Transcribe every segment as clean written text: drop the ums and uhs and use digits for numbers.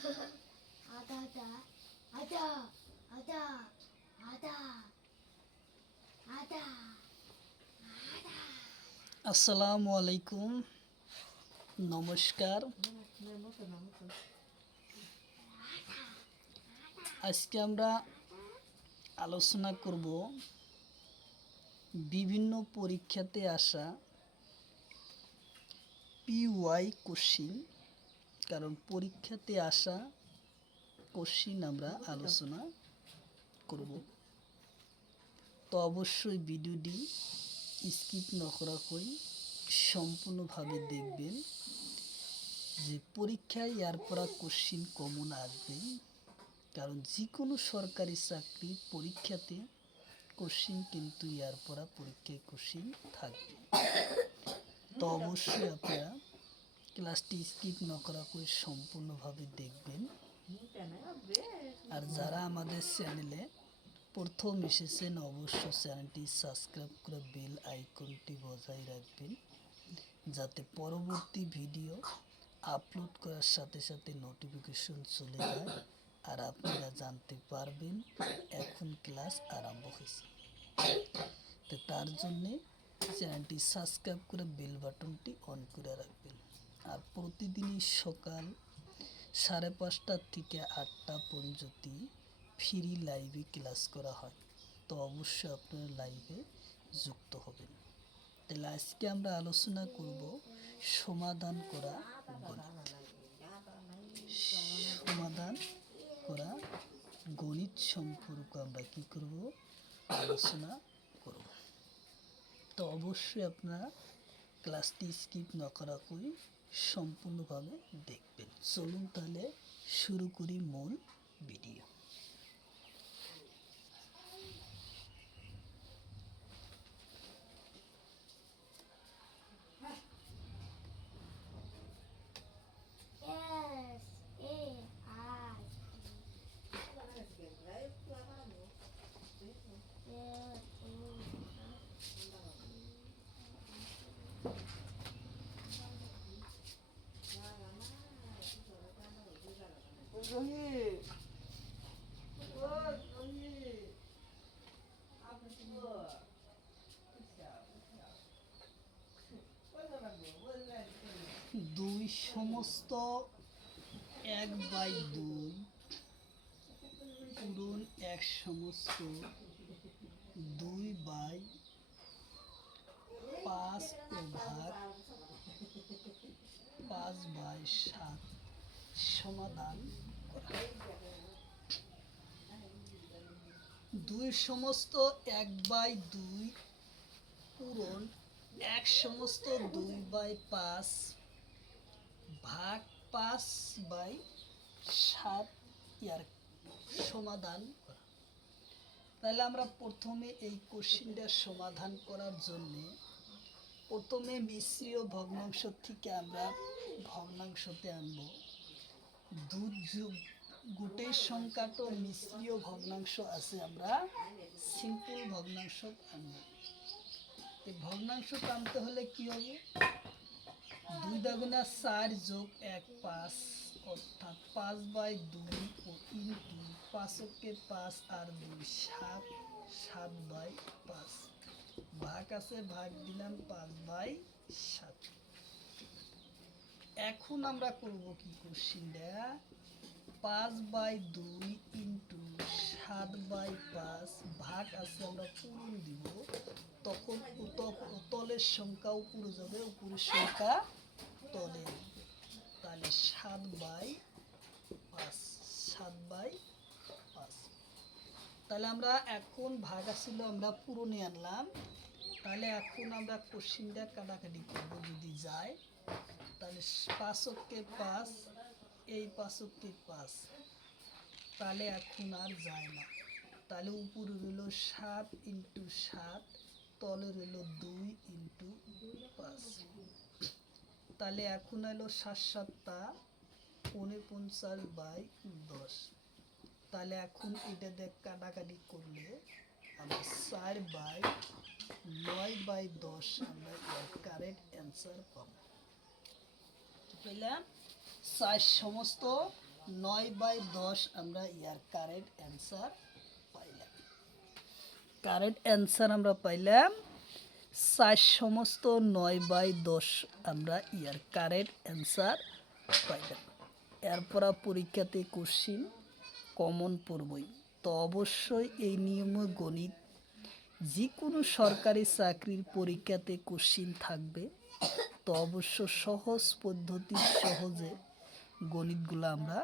আদা আদা আদা আদা আদা আদা আসসালামু আলাইকুম, নমস্কার। আজকে আমরা আলোচনা করব বিভিন্ন পরীক্ষাতে আসা পিওয়াই কোশ্চিন। কারণ পরীক্ষাতে আসা কোশ্চিন আমরা আলোচনা করব, তো অবশ্যই ভিডিওটি স্কিপ না করা হয় সম্পূর্ণভাবে দেখবেন যে পরীক্ষায় এর পরা কোশ্চিন কমন আসবে। কারণ যে কোনো সরকারি চাকরির পরীক্ষাতে কোশ্চিন কিন্তু এর পরা পরীক্ষায় কোশ্চিন থাকবে। তো অবশ্যই আপনারা ক্লাসটি স্কিপ না করা করে সম্পূর্ণভাবে দেখবেন। আর যারা আমাদের চ্যানেলে প্রথম এসেছেন অবশ্যই চ্যানেলটি সাবস্ক্রাইব করে বেল আইকনটি বজায় রাখবেন, যাতে পরবর্তী ভিডিও আপলোড করার সাথে সাথে নোটিফিকেশন চলে যায় আর আপনারা জানতে পারবেন এখন ক্লাস আরম্ভ হয়েছে। তো তার জন্যে চ্যানেলটি সাবস্ক্রাইব করে বেল বাটনটি অন করে রাখবেন। আর প্রতিদিনই সকাল 5:30 থেকে 8টা পর্যন্ত ফ্রি লাইভে ক্লাস করা হয়, তো অবশ্যই আপনারা লাইভে যুক্ত হবেন। তাহলে আজকে আমরা আলোচনা করব সমাধান করা গণিত। সমাধান করা গণিত সম্পর্কে আমরা কি করব, আলোচনা করব। তো অবশ্যই আপনারা ক্লাসটি স্কিপ না করা করে সম্পূর্ণভাবে দেখবেন। চলুন তাহলে শুরু করি মূল ভিডিও। এস এ আর দুই সমস্ত 1/2 পূরণ 1 সমস্ত 2/5 ও ভাগ 5/7 সমাধান করা। 2 সমস্ত 1/2 পূরণ 1 সমস্ত 2/5 ভাগ 5/7 ইয়ার সমাধান করা। তাহলে আমরা প্রথমে এই কোশ্চিনটার সমাধান করার জন্য প্রথমে মিশ্রীয় ভগ্নাংশ থেকে আমরা ভগ্নাংশতে আনব। গোটের সংখ্যাটো মিশ্রীয় ভগ্নাংশ আছে, আমরা সিম্পল ভগ্নাংশ আনব। এই ভগ্নাংশ আনতে হলে কি হবে, 2 × 4 + 1 5, অর্থাৎ 5/2 ও ইন্টু 5 × 5 আর 2 7, 7/5 ভাগ আছে, ভাগ দিলাম 5/7। এখন আমরা করব কি, কোশ্চিনটা 5/2 ইন্টু 7/5 ভাগ আছে, আমরা পূরণ দিব, তখন তলের সংখ্যা উপরে যাবে, উপরের সংখ্যা তলে। তাহলে 7/5, 7/5। তাহলে আমরা এখন ভাগ আসছিল আমরা পূরণে আনলাম। তাহলে এখন আমরা কোশ্চিনটা কাটাকাটি করবো, যদি যায় তাহলে 5 × 5, এই 5 × 5, তাহলে এখন আর যায় না। তাহলে উপরে রইল 7 × 7, তলে রইল 2 × 5। তাহলে এখন এলো 7 × 7 = 49/10। তাহলে এখন এটা দেখ কাটাকাটি করলে আমরা 4/9/10 আমরা এর কারেক্ট অ্যান্সার পাবো। পেলাম 4 সমস্ত 9/10 আমরা ইয়ার কারেক্ট অ্যান্সার পাইলাম। কারেক্ট অ্যান্সার আমরা পাইলাম 4 সমস্ত 9/10 আমরা ইয়ার কারেক্ট অ্যান্সার পাইলাম। এরপর পরীক্ষাতে কোশ্চিন কমন পড়বই, তো অবশ্যই এই নিয়মে গণিত যে কোনো সরকারি চাকরির পরীক্ষাতে কোশ্চিন থাকবে, তো অবশ্য সহজ পদ্ধতি সহজে গণিতগুলো আমরা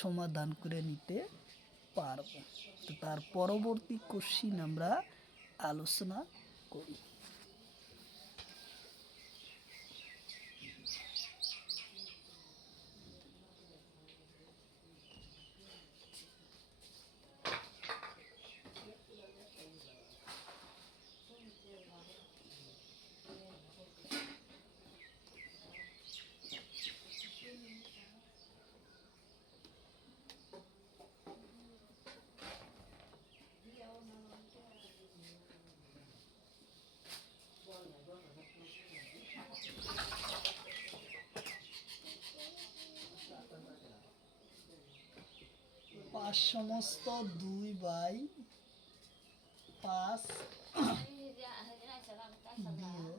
সমাধান করে নিতে পারব। তো তার পরবর্তী কোশ্চিন আমরা আলোচনা করি। পাঁচ সমস্ত 2/5 বিয়োগ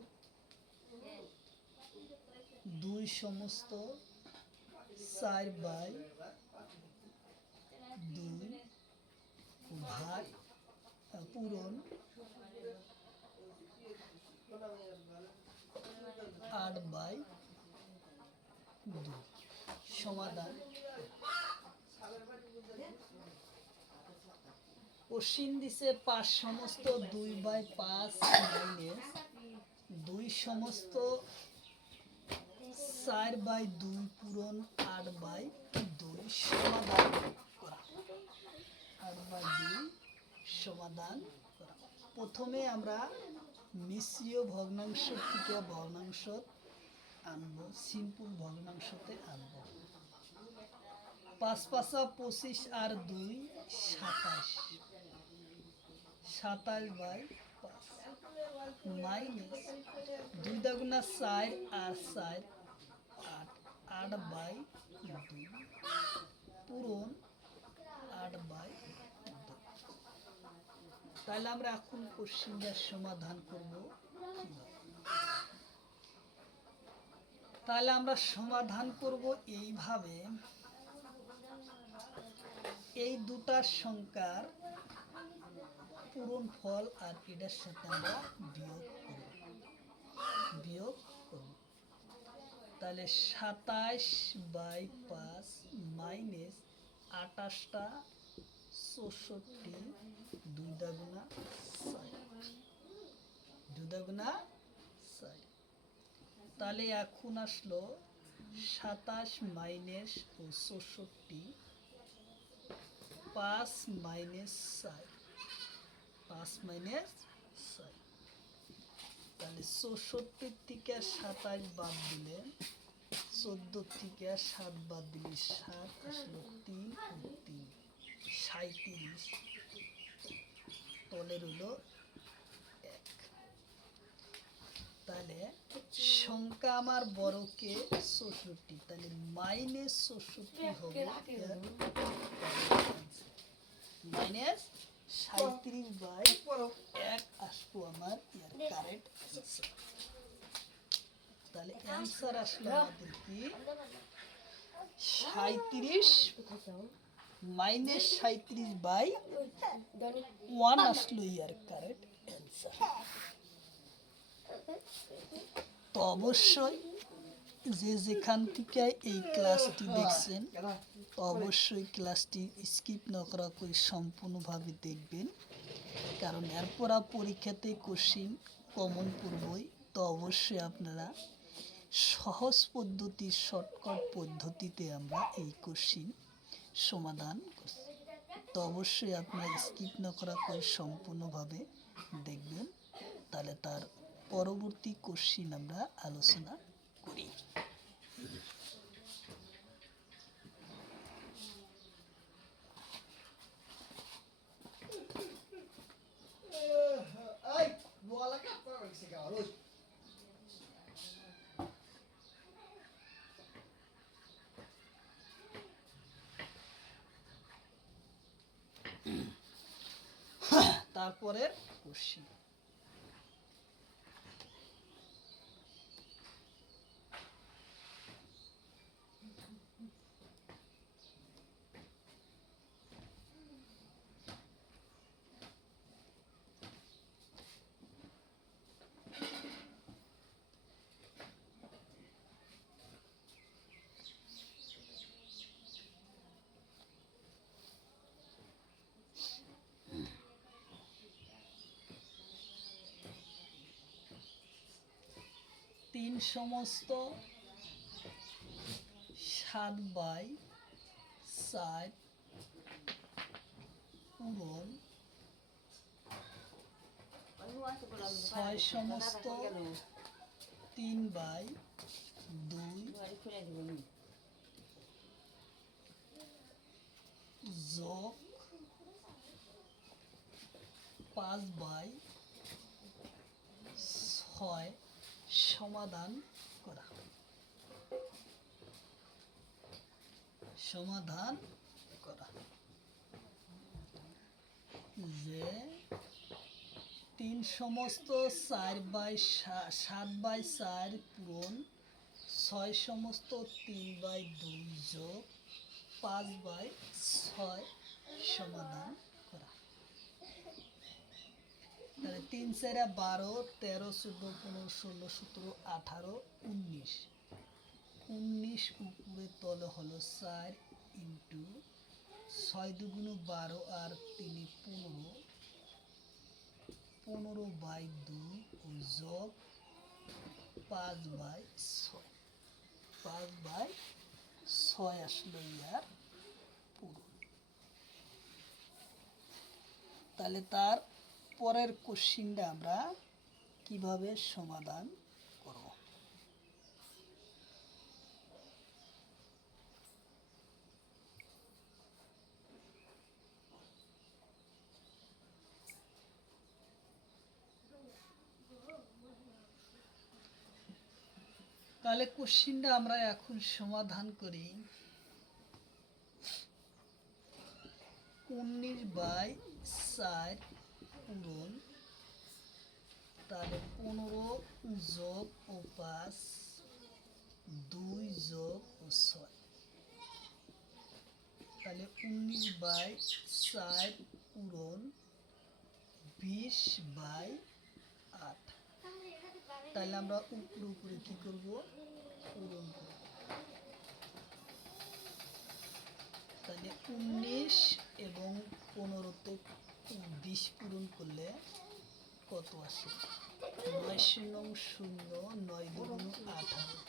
2 সমস্ত 4/2 ভাগ পূরণ 8/2 সমাধান। কোশ্চিন দিছে 5 সমস্ত 2/5 মাইনাস 2 সমস্ত 4/2 পূরণ 8/2 সমাধান করা। 8/2 সমাধান করা। প্রথমে আমরা মিশ্রীয় ভগ্নাংশ থেকে ভগ্নাংশ আনবো, সিম্পল ভগ্নাংশতে আনবো। 5 5 25 আর 2 27, 27/5 মাইনাস 2 দুগুণা 4 আর 4 8, 8/2 পূরণ 8/2। তাহলে আমরা এখন কোশ্চিনটার সমাধান করব কিভাবে? তাহলে আমরা সমাধান করব এইভাবে, এই দুটার সংখ্যার পূরণফল আর এটার সাথে আমরা বিয়োগ করব। তাহলে 27/5 মাইনাস 28টা 64, 2 দুগুণা 4, 2 দুগুণা 4। তাহলে এখন আসলো 27 মাইনাস 64, 5 মাইনাস 4, 5 মাইনাস 4। তাহলে 64 থেকে 27 বাদ দিলে, 14 থেকে 7 বাদ দিলে 7 আসলো 3 ও 3 37, তলে রইল 1। তাহলে সংখ্যা আমার বড়কে 64, তাহলে মাইনাস 64 হবে, মাইনাস 37/1 আসবো আমার ইয়ার কারেক্ট অ্যান্সার। তাহলে অ্যান্সার আসলো আমাদের কি 37 মাইনাস 37/1 আসলো ইয়ার কারেক্ট অ্যান্সার। তো অবশ্যই যে যেখান থেকে এই ক্লাসটি দেখছেন, তো অবশ্যই ক্লাসটি স্কিপ না করা করে সম্পূর্ণভাবে দেখবেন, কারণ এরপর পরীক্ষাতে কোশ্চিন কমন পড়বই। তো অবশ্যই আপনারা সহজ পদ্ধতি, শর্টকাট পদ্ধতিতে আমরা এই কোশ্চিন সমাধান করছি। তো অবশ্যই আপনারা স্কিপ না করা করে সম্পূর্ণভাবে দেখবেন, তাহলে তার পরবর্তী কোশ্চিন আমরা আলোচনা করি। তারপরের কোশ্চিন। তিন সমস্ত 7/4 পূরণ 6 সমস্ত 3/2 যোগ 5/6 সমাধান করা। সমাধান করা যে 3 সমস্ত 7/4 পূরণ 6 সমস্ত 3/2 যোগ 5/6 সমাধান করা। তাহলে 3 4 12 13 14 15 16 17 18 19 19 উপরে তলে হলো 4 ইন্টু 6 দুগুণ 12 আর 3 15 15/2 ও যোগ 5/6 5/6 আসলো ইয়ার পূরণ। তাহলে তার পরের কোশ্চিনটা আমরা কিভাবে সমাধান করব। তাহলে কোশ্চিনটা আমরা এখন সমাধান করি। 19/4 পূরণ, তাহলে 15 যোগ ও 5 2 যোগ ও 6, তাহলে 19/4 পূরণ 20/8। তাহলে আমরা উপরে উপরে কি করব, পূরণ করব। তাহলে 19 এবং 15তে 20 পূরণ করলে কত আসে? 9 0 9 দুগুণ 18,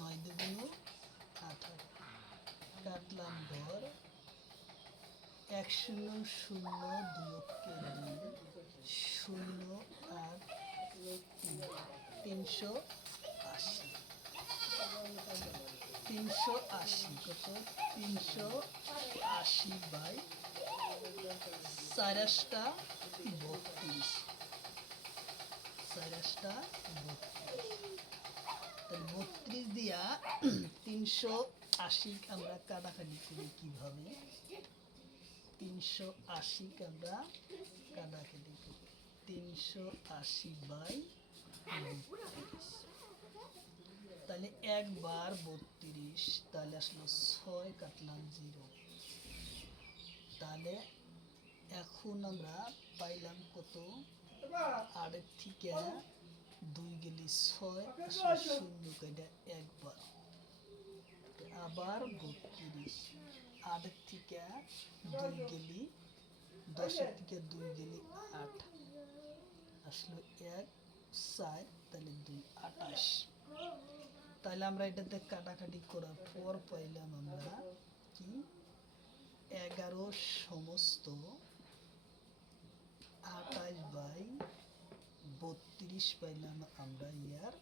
9 দুগুণ 18 কাটলাম ধর 1 0 0 2 0 8 380, 380 কত? 380/4 32, 32 দিয়া 380 আমরা কাটাকাটি করি কিভাবে? 380 আমরা কাটাকাটি করি 380/32, তাহলে একবার 32, তাহলে আসলো 6 কাটলাম 0। তাহলে এখন আমরা পাইলাম কত? 8 থেকে 2 গেলে 6, শূন্য কেটে একবার, আবার 32, 8 থেকে 2 গেলি 10 থেকে 2 গেলি 8, আসলো 1 4, তাহলে 2 28। তাহলে আমরা এটাতে কাটাকাটি করার পর পাইলাম আমরা কি 11 সমস্ত 28/32 পাইলাম আমরা ইয়ার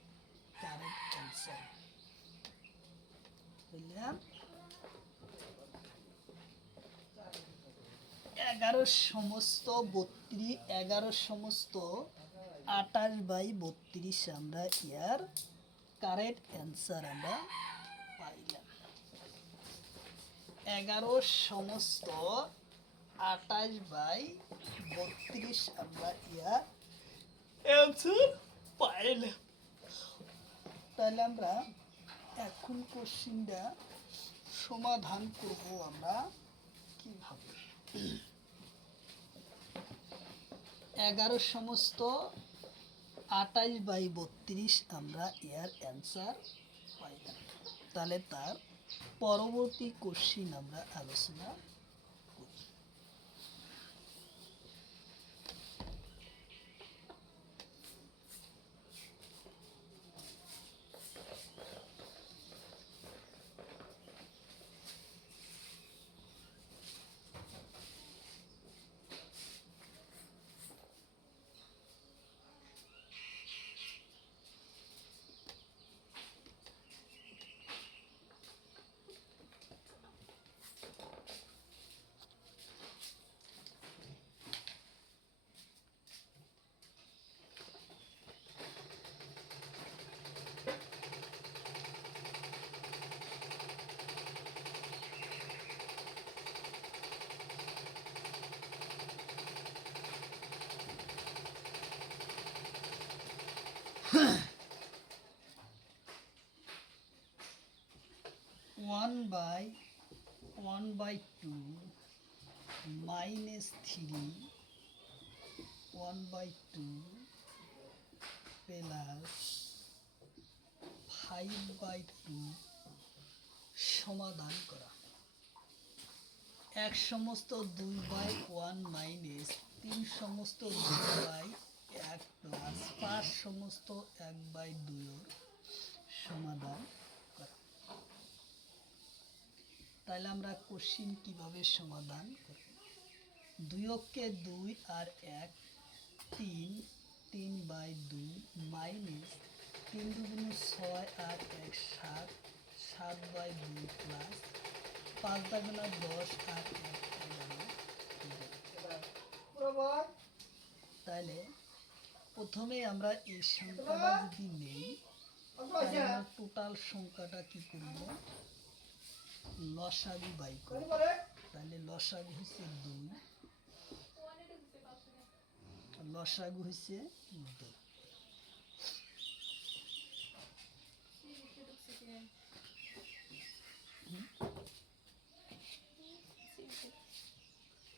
কারেক্ট অ্যান্সার। বুঝলাম? 11 সমস্ত 28/32 আমরা ইয়ার কারেক্ট অ্যান্সার আমরা পাইলাম। 11 সমস্ত 28/32 আমরা ইয়ার অ্যান্সার পাইলাম। তাহলে আমরা এখন কোশ্চিনটা সমাধান করব আমরা কিভাবে। 11 সমস্ত 28/32 আমরা এর অ্যান্সার পাইলাম। তাহলে তার পরবর্তী কোশ্চিন আমরা আলোচনা করি। one by 2 minus 3 1/2 প্লাস 5/2 সমাধান করা। এক সমস্ত 2/1 মাইনাস 3 সমস্ত 2/1 প্লাস 5 সমস্ত 1/2 এর সমাধান করা। তাহলে আমরা কোশ্চিন কিভাবে সমাধান করব। 2 অক্ষে 2 আর 1 3 3/2 মাইনাস 3 দুগুণ 6 আর 1 7 7/2 প্লাস 5 দাগুণ 10 আর 1 11। তাহলে প্রথমে আমরা এই সংখ্যাটা যদি নেই, তাহলে আমরা টোটাল সংখ্যাটা কি করব, লসাগু বাই করব। তাহলে লসাগু হচ্ছে 2, লসাগু হচ্ছে 2।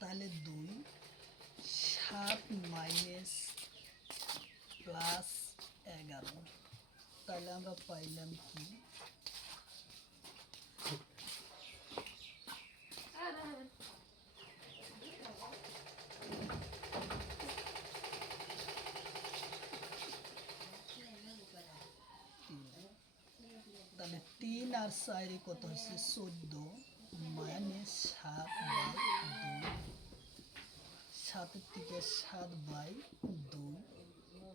তাহলে 2 7 মাইনাস প্লাস 11। তাহলে আমরা পাইলাম কি, তাহলে 3 আর 4 কত হচ্ছে 14 মাইনাস 7/2, 7 থেকে 7/2।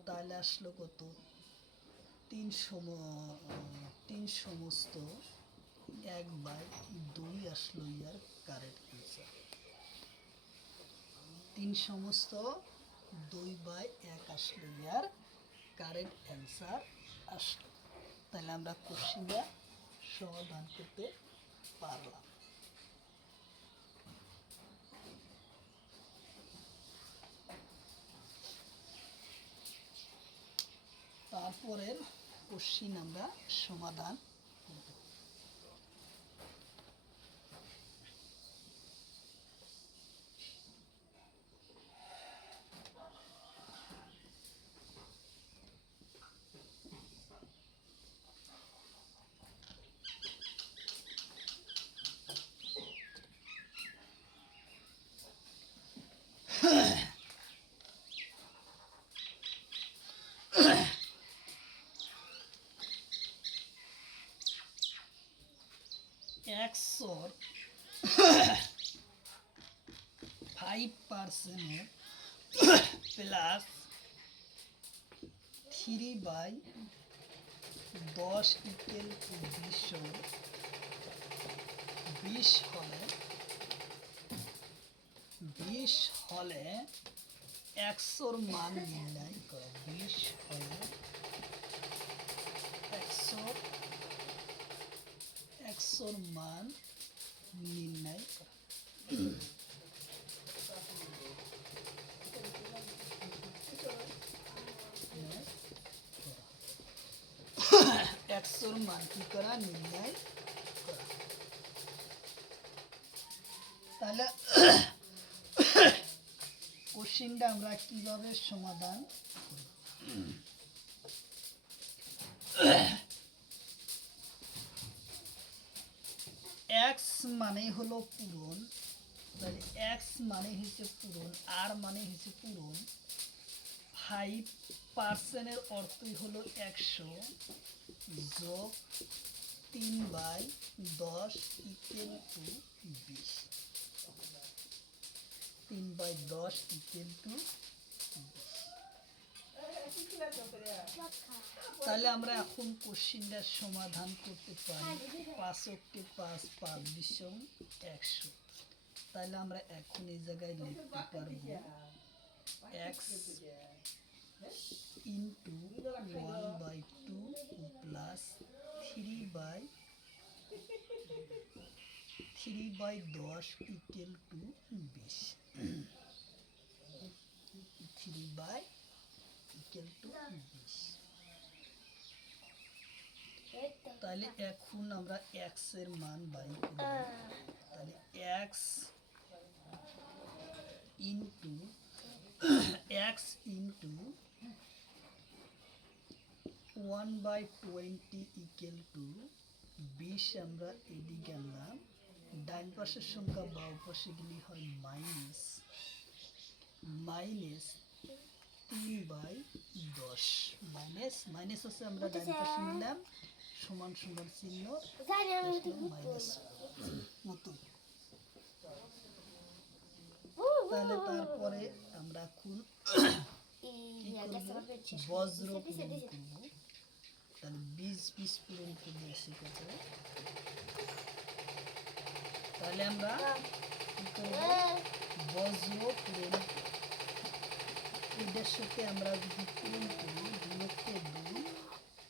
তাহলে আসলো কত, 3 সমস্ত 1/2 আসলো ইয়ার কারেক্ট অ্যান্সার। 3 সমস্ত 2/1 আসলো ইয়ার কারেক্ট অ্যান্সার আসলো। তাহলে আমরা কোশ্চিনটা সমাধান করতে পারলাম। তারপরের কোশ্চিন আমরা সমাধান করব। XOR 5% প্লাস 3/10 ইকুয়াল টু 20 হলে XOR মান নির্ণয় করো। 20 হলে XOR মান নির্ণয় করা। একশোর মান কি করা নির্ণয় করা। তাহলে কোশ্চিনটা আমরা কিভাবে সমাধান করব। এক্স মানে হলো পূরণ, তাহলে এক্স মানে হচ্ছে পূরণ, আর মানে হচ্ছে পূরণ। 5% অর্থই হলো 100 যোগ 3/10 ইকুয়াল টু 20। 3/10 equal to 20। তাহলে আমরা এখন কোশ্চিনটার সমাধান করতে পারি। 5 অক্টে 5, 5 বিশং 100। তাহলে আমরা এখন এই জায়গায় লিখতে পারবো x into 1/2 plus 3/10 equal to 20। 3/20। তাহলে এখন আমরা এক্স এর মান বাই করব। তাহলে এক্স ইন্টু 1/20 ইকুয়াল টু 20। আমরা এদিকে আনলাম, ডান পাশের সংখ্যা বাম পাশে গেলে হয় মাইনাস 3/10। মাইনাস আছে, আমরা ডান পাশে নিলাম, সমান সমান চিহ্ন মাইনাস মতো। তাহলে তারপরে আমরা এখন বজ্র পূরণ করব। তাহলে 20 পূরণ করলে আসে কত। তাহলে আমরা কি করব, বজ্র পূরণ এটার সাথে আমরা যদি পূরণ করি 2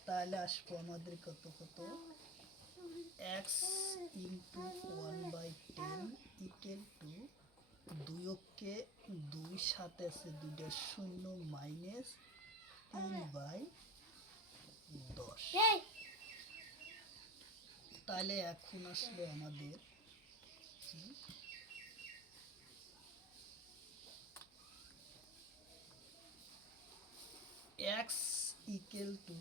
তাহলে আসবো আমাদের কত x ইন্টু 1/10 ইকুয়াল টু 2 সাথে আছে 2টা শূন্য মাইনাস 3/10। তাহলে এখন আসলে আমাদের x ইকুয়াল টু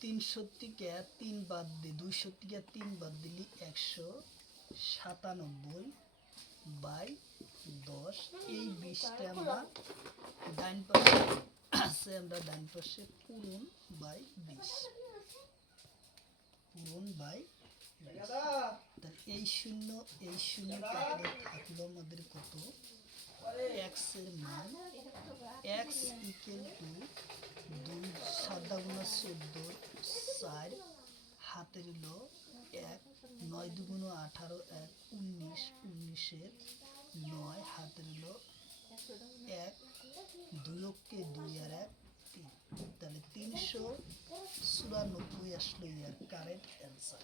300 থেকে 3 বাদ দিয়ে 200 থেকে 3 বাদ দিলে 197/10। এই 20টা আমরা ডান পাশে আছে, আমরা ডান পাশে পূরণ বাই 20। তাহলে এই শূন্য কাটলে থাকলো আমাদের কত, এক্স এর মান এক্স ইকুয়াল টু 2 7 গুণা 14 4 হাতের হলো 1 9 2 18 1 19 19 9 হাতের হলো 1 2 অক্ষে 2 আর 1 3। তাহলে 394 আসলো ইয়ার কারেক্ট অ্যান্সার।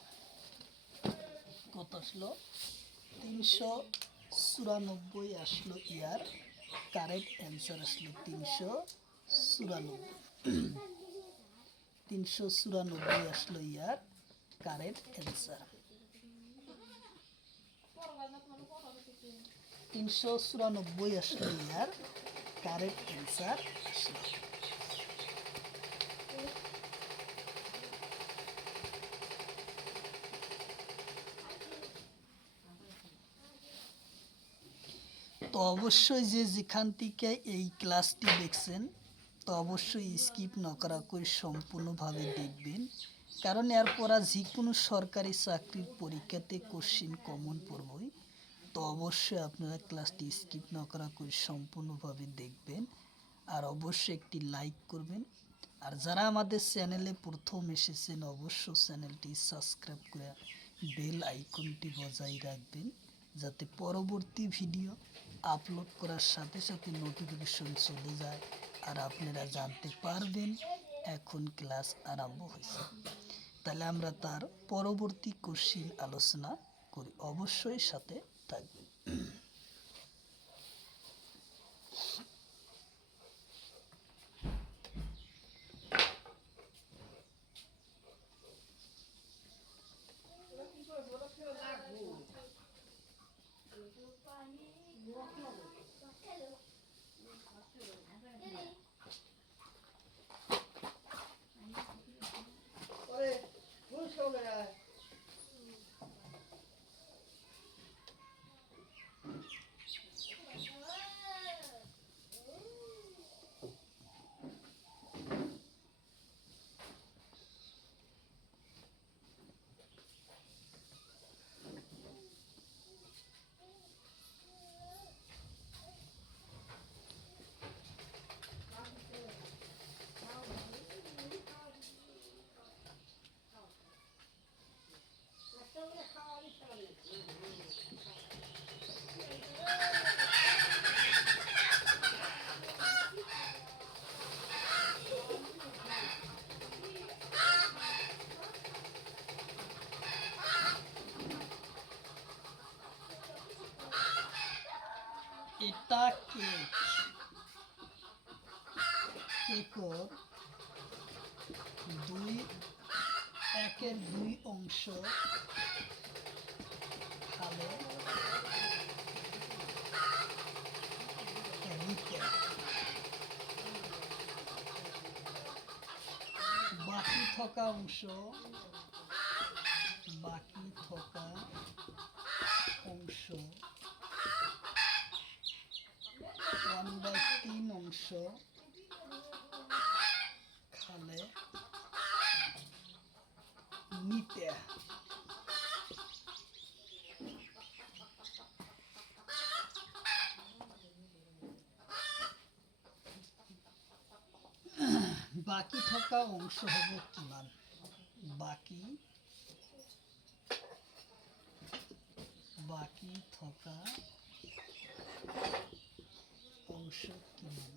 কত আসলো, 394 আসলো ইয়ার কারেক্ট অ্যান্সার আসলো 394 আসলো ইয়ার কারেক্ট অ্যান্সার। 394 আসলো ইয়ার কারেক্ট অ্যান্সার আসলো। তো অবশ্যই যে যেখান থেকে এই ক্লাসটি দেখছেন তো অবশ্যই স্কিপ না করা করে সম্পূর্ণভাবে দেখবেন, কারণ এরপর যে কোনো সরকারি চাকরির পরীক্ষাতে কোশ্চিন কমন পড়বই। তো অবশ্যই আপনারা ক্লাসটি স্কিপ না করা করে সম্পূর্ণভাবে দেখবেন, আর অবশ্যই একটি লাইক করবেন। আর যারা আমাদের চ্যানেলে প্রথম এসেছেন অবশ্যই চ্যানেলটি সাবস্ক্রাইব করে বেল আইকনটি বজায় রাখবেন, যাতে পরবর্তী ভিডিও আপলোড করার সাথে সাথে নোটিফিকেশন চলে যায় আর আপনারা জানতে পারবেন এখন ক্লাস আরম্ভ হয়েছে। তাহলে আমরা তার পরবর্তী কোশ্চিন আলোচনা করি, অবশ্যই সাথে থাকবেন। এটা কেক। কেকর একের দুই অংশ খালে রিতে, বাকি থকা অংশ 1/3 অংশ খালে নিতে। বাকি থকা অংশ হবে কিমান? বাকি থকা অংশ কিমান?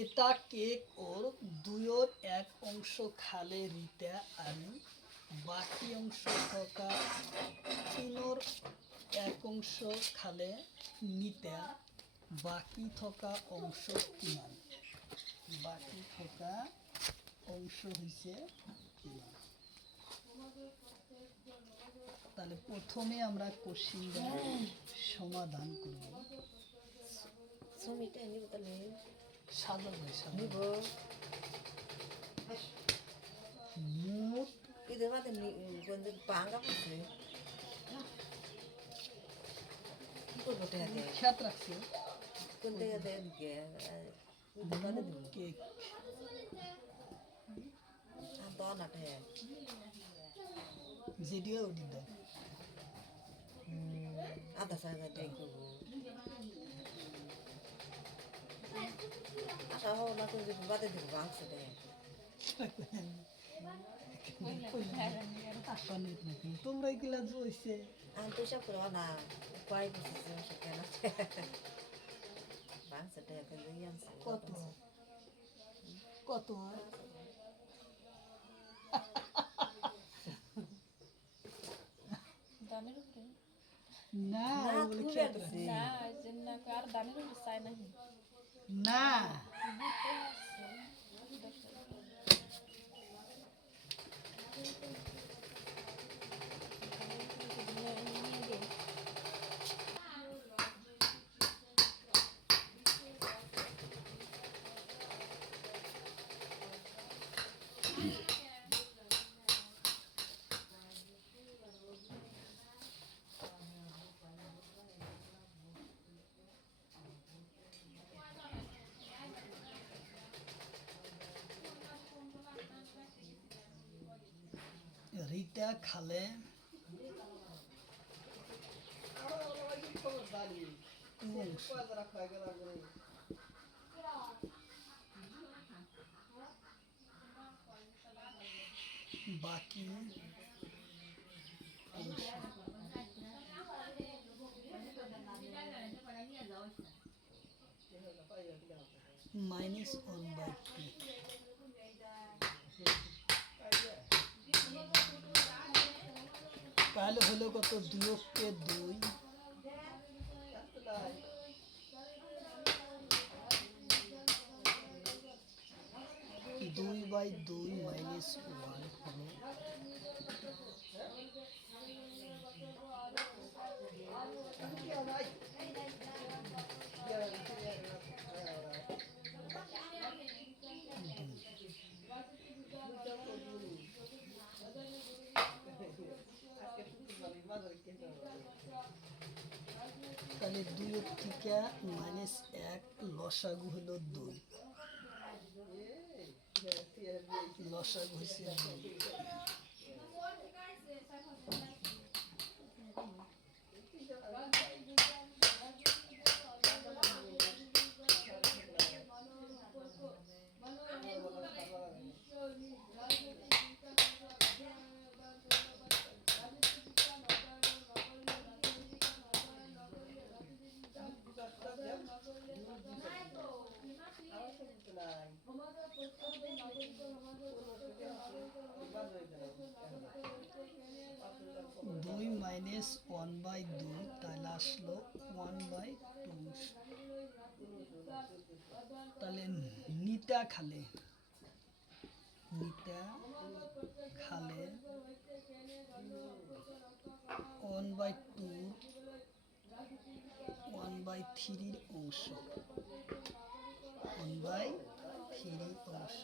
এটা কেক ওর 2 এক অংশ খালে রিতে আৰু বাকি অংশ থকা 3 এক অংশ খালে নিতে। বাকি থকা অংশ কিমান? বাকি থকা অংশ হইছে কিমান? তাহলে প্রথমে আমরা কোশ্চেনটা সমাধান করব। ছবিটা নিব তাহলে সাজাবো নিব মোট ಇದು ಮತ್ತೆ ಒಂದು ಪಾಂಗ ಪುಟ್ರೆ ಕೊಟ್ಟೆ ಅದೇ খ্যাত রাখছে ಕೊಂಡೆ ಅದೇ ಅದಕ್ಕೆ দোকানে দিব কেক ಅಂತ নাটে ভিডিও ওটি দাও আধা সাগা দেই করব আশা হও না তো বাদে দিব বাংস দে তোমরা এগুলা জইছে আমি তো সব করো না কয় বসে সেখানে বাংস দে কিন্তু ইয়ান্স কত কত দামের উপরে না না ওগুলো তুই খ্যাত রাখছি না যে না আর দামের উপরে চাই নাহি না বুঝতে আছে রিতা খালে বাকি -1/2 তাহলে হলো কত 2/2 2/2 -1 হলো তাহলে 2 থেকে -1 লসাগু হলো 2, লসাগু হয়েছে 2। 2 মাইনাস 1/2 তাহলে আসলো 1/2। তাহলে নিটা খালে 1/2 1/3 অংশ, 1/3 অংশ।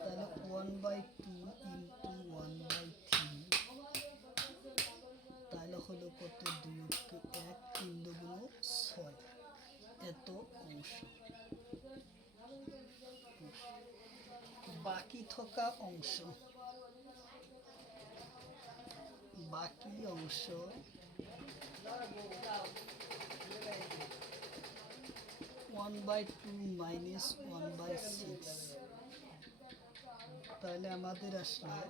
তাহলে 1/2 ইন্টু 1/3 তাহলে হলো কত? 2 × 1 3 দুগুণ 6, এত অংশ। বাকি থাকা অংশ, বাকি অংশ 1/2 মাইনাস 1/6 তাহলে আমাদের আসলে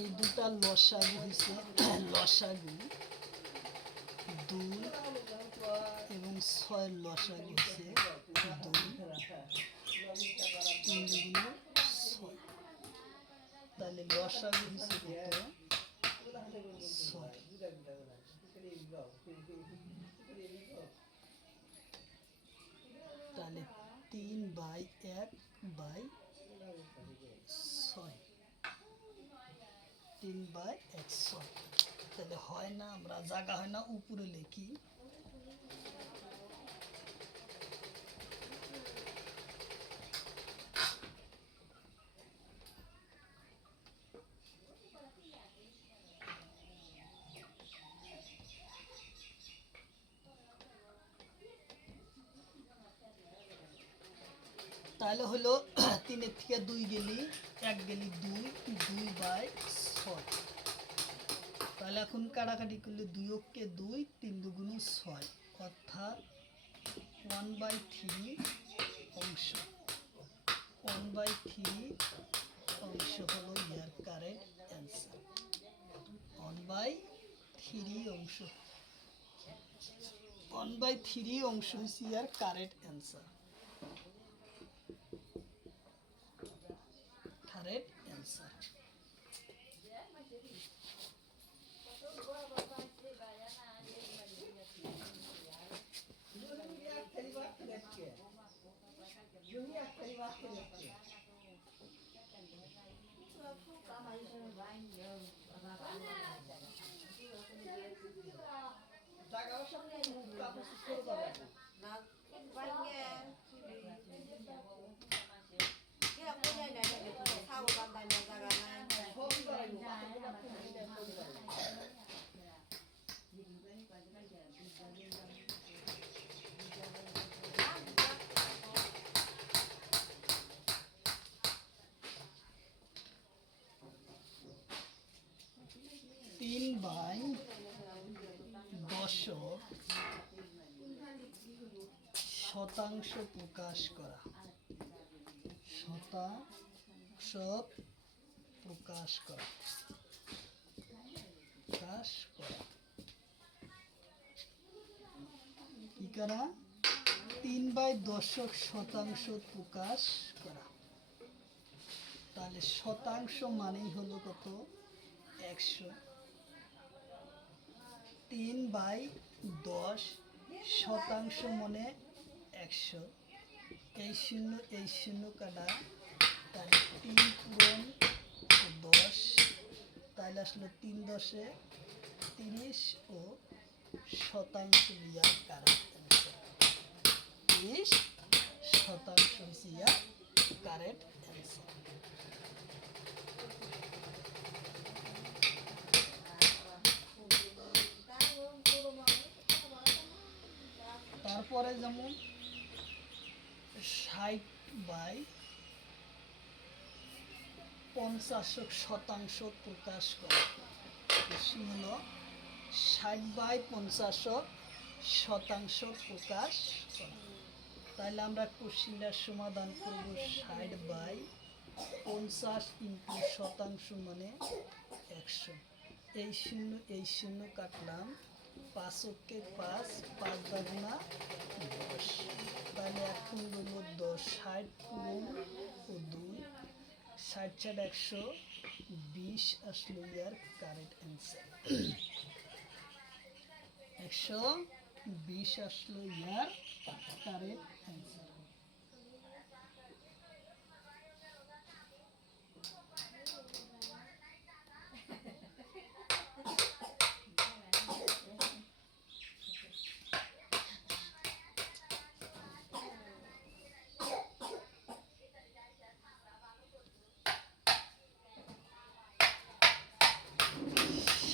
এই দুটা লসাগু হয়েছে, লসাগু 2 এবং 6 লসাগু হয়েছে 2, 3 দুগুণ 6। তাহলে লসাগু হয়েছে কত? 6। তাহলে 3/1/6, 3/6। তাহলে হয় না, আমরা জায়গা হয় না উপরে লিখি। তাহলে হলো 3 থেকে 2 গেলি 1 গেলি 2, 2/6। তাহলে এখন কাটাকাটি করলে 2 কে 2 3 দুগুণ 6, অর্থাৎ 1/3 অংশ, 1/3 অংশ হলো ইয়ার কারেক্ট অ্যান্সার। 1/3 অংশ, 1/3 অংশ হচ্ছে ইয়ার কারেক্ট অ্যান্সার, কারেক্ট অ্যান্সার। তিন বাই 10 শতাংশ প্রকাশ করা, শতাংশ প্রকাশ করা, প্রকাশ করা কি করা? 3/10 শতাংশ প্রকাশ করা। তাহলে শতাংশ মানেই হলো কত? 100। 3/10 শতাংশ মানে 100, এই শূন্য কাটা, তাহলে 3 পূরণ 10, তাহলে আসলে 3 10 30 ও শতাংশ ইয়ার কারেক্ট অ্যান্সার, 30 শতাংশ হচ্ছে ইয়ার কারেক্ট অ্যান্সার। পরে যেমন 60/50 প্রকাশ করা। কোশ্চিন হলো 60/50 প্রকাশ করা। তাহলে আমরা কোশ্চিনটার সমাধান করব 60/50 ইন্টু শতাংশ মানে 100। এই শূন্য কাটলাম, 5 × 5, 5 × 10। তাহলে এখন হলো 10, 60 গুণ ও 2, 60 × 100, 20 আসলো ইয়ার কারেক্ট অ্যান্সার। 120 আসলো ইয়ার কারেক্ট অ্যান্সার।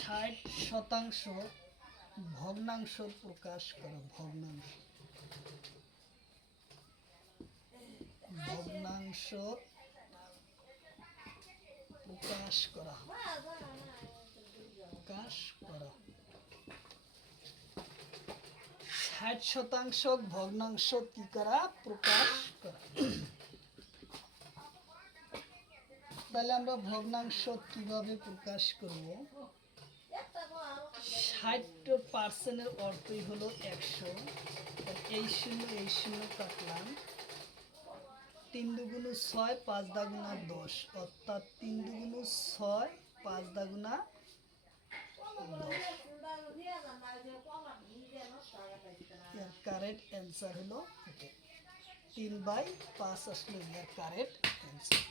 ষাট শতাংশ ভগ্নাংশ প্রকাশ করো। ভগ্নাংশ প্রকাশ করা। 60% ভগ্নাংশ কি করা? প্রকাশ করা। তাহলে আমরা ভগ্নাংশ কিভাবে প্রকাশ করব? 60% এর অর্থই হলো 100। এই শূন্য কাটলাম, 3 × 2 = 6, 5 × 10, অর্থাৎ 3 × 6, 5 × 10। এর কারেক্ট অ্যান্সার হলো 3/5 আসলে এর কারেক্ট অ্যান্সার।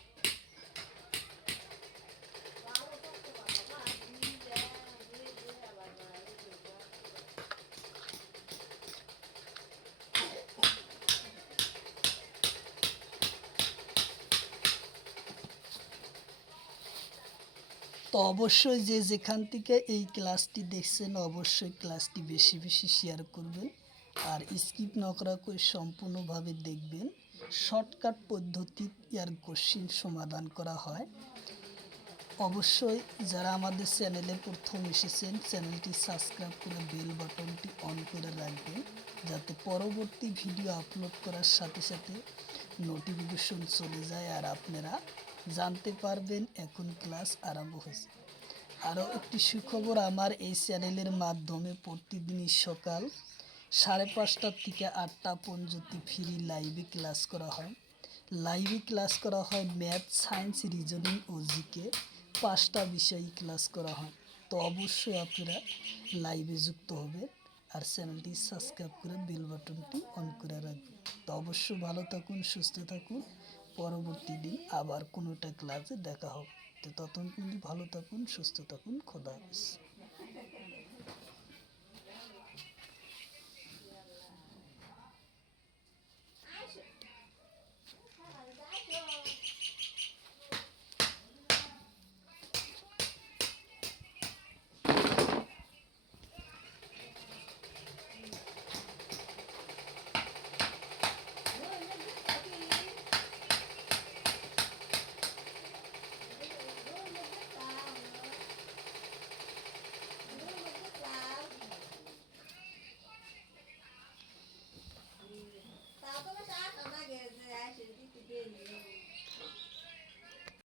তো অবশ্যই যে যেখান থেকে এই ক্লাসটি দেখছেন অবশ্যই ক্লাসটি বেশি বেশি শেয়ার করবেন, আর স্কিপ না করা করে সম্পূর্ণভাবে দেখবেন। শর্টকাট পদ্ধতি এর কোশ্চিন সমাধান করা হয়। অবশ্যই যারা আমাদের চ্যানেলে প্রথম এসেছেন চ্যানেলটি সাবস্ক্রাইব করে বেল বাটনটি অন করে রাখবেন, যাতে পরবর্তী ভিডিও আপলোড করার সাথে সাথে নোটিফিকেশন চলে যায় আর আপনারা জানতে পারবেন এখন ক্লাস আরম্ভ হয়েছে। আরও একটি সুখবর, আমার এই চ্যানেলের মাধ্যমে প্রতিদিনই সকাল 5:30 থেকে 8টা পর্যন্ত ফ্রি লাইভে ক্লাস করা হয়। ম্যাথ, সায়েন্স, রিজনিং ও জিকে 5টা বিষয়ে ক্লাস করা হয়। তো অবশ্যই আপনারা লাইভে যুক্ত হবেন আর চ্যানেলটি সাবস্ক্রাইব করে বেল বাটনটি অন করে রাখবেন। তো অবশ্যই ভালো থাকুন, সুস্থ থাকুন। পরবর্তী দিন আবার কোনোটা ক্লাসে দেখা হবে। তো ততক্ষণ ভালো থাকুন, সুস্থ থাকুন। খোদা হাফেজ।